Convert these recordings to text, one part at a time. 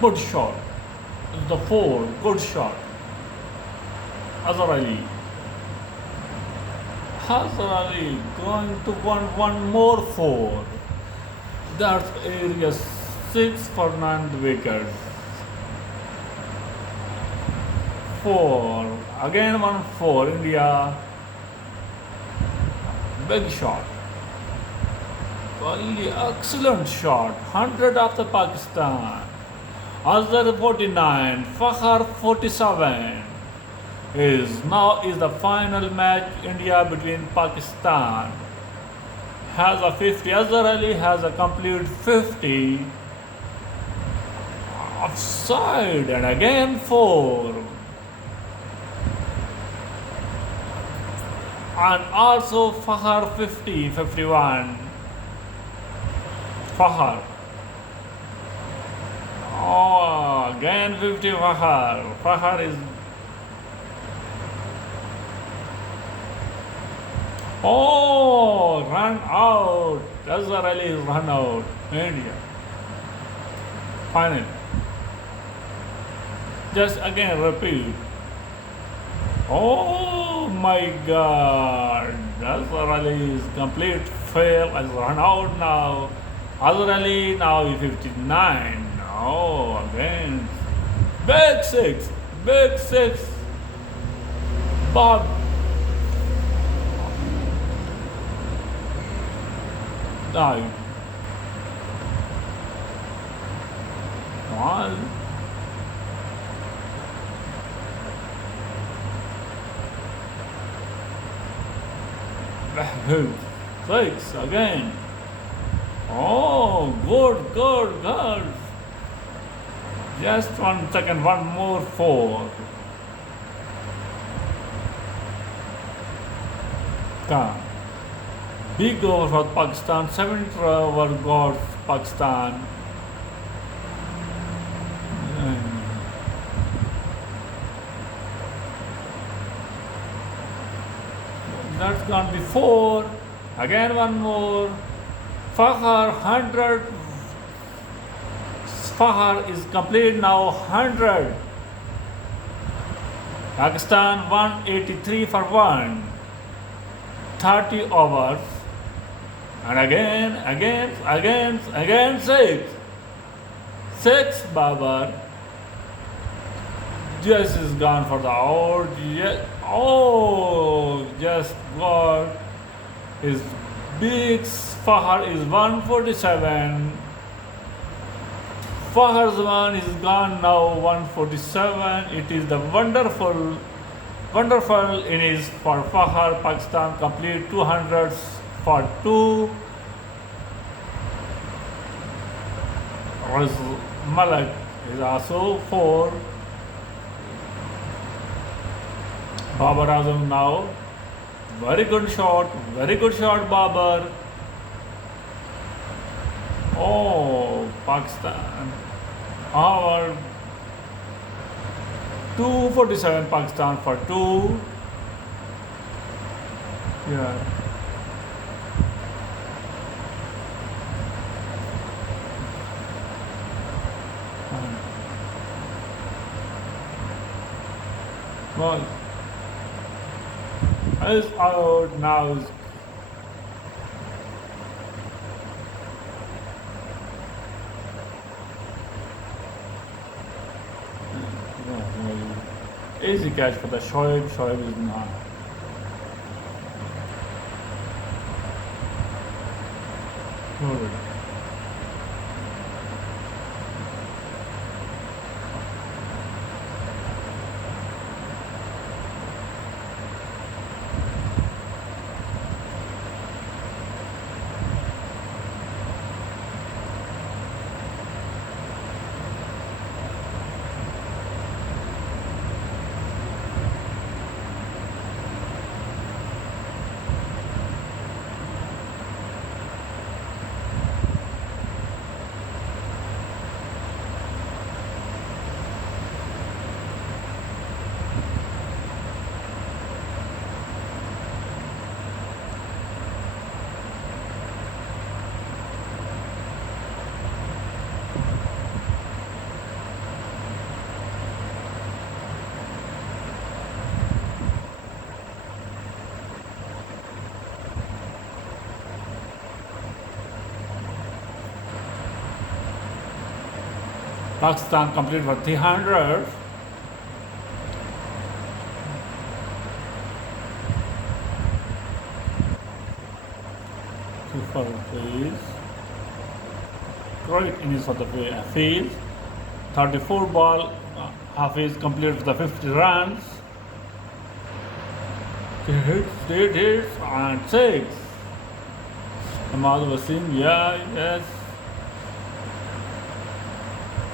Good shot. The four. Good shot. Azhar Ali. Azhar Ali going to one more four. That's area six for non-wicket. Four. Again one four. India. Big shot. Only excellent shot. 100 of the Pakistan. Azhar 49. Fakhar 47. Is the final match India between Pakistan. Has a 50. Azhar Ali has a complete 50. Offside and again 4. And also Fakhar 50, 51. Fakhar. Oh, again 50 Fakhar. Fakhar is. Oh, run out. Azhar Ali is run out. India. Final. Just again repeat. Oh my God. Azhar Ali is complete fail. Has run out now. Azhar Ali now is 59. Oh, again. Big six. Big six. Bob. No. One. Six again. Oh, good. Just 1 second, one more four. Come. Big over for Pakistan, 7th over got Pakistan. That's gone before. Again one more. Fakhar 100. Fakhar is complete now 100. Pakistan 183 for 1. 30 overs. And again 6. 6 Babar. Just is gone for the out. Oh, just got his big Fakhar is 147. Fakhar's one is gone now 147. It is the wonderful innings for Fakhar. Pakistan complete 200 for 2. Malak is also 4. Babar Azam now. Very good shot, Babar. Oh, Pakistan. Our 247 Pakistan for 2. Yeah. Well, is out now. Easy catch for the Shoaib. Shoaib is not. Good. Pakistan complete for 300. For please. Great innings for the field. 34 ball, Hafiz complete for the 50 runs. 8 hits and 6. Ahmad Wasim, yeah, yes.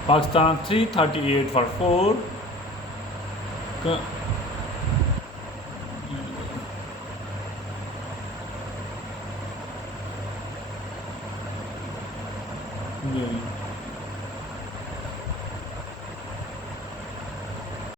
Pakistan 338 for 4. Yeah.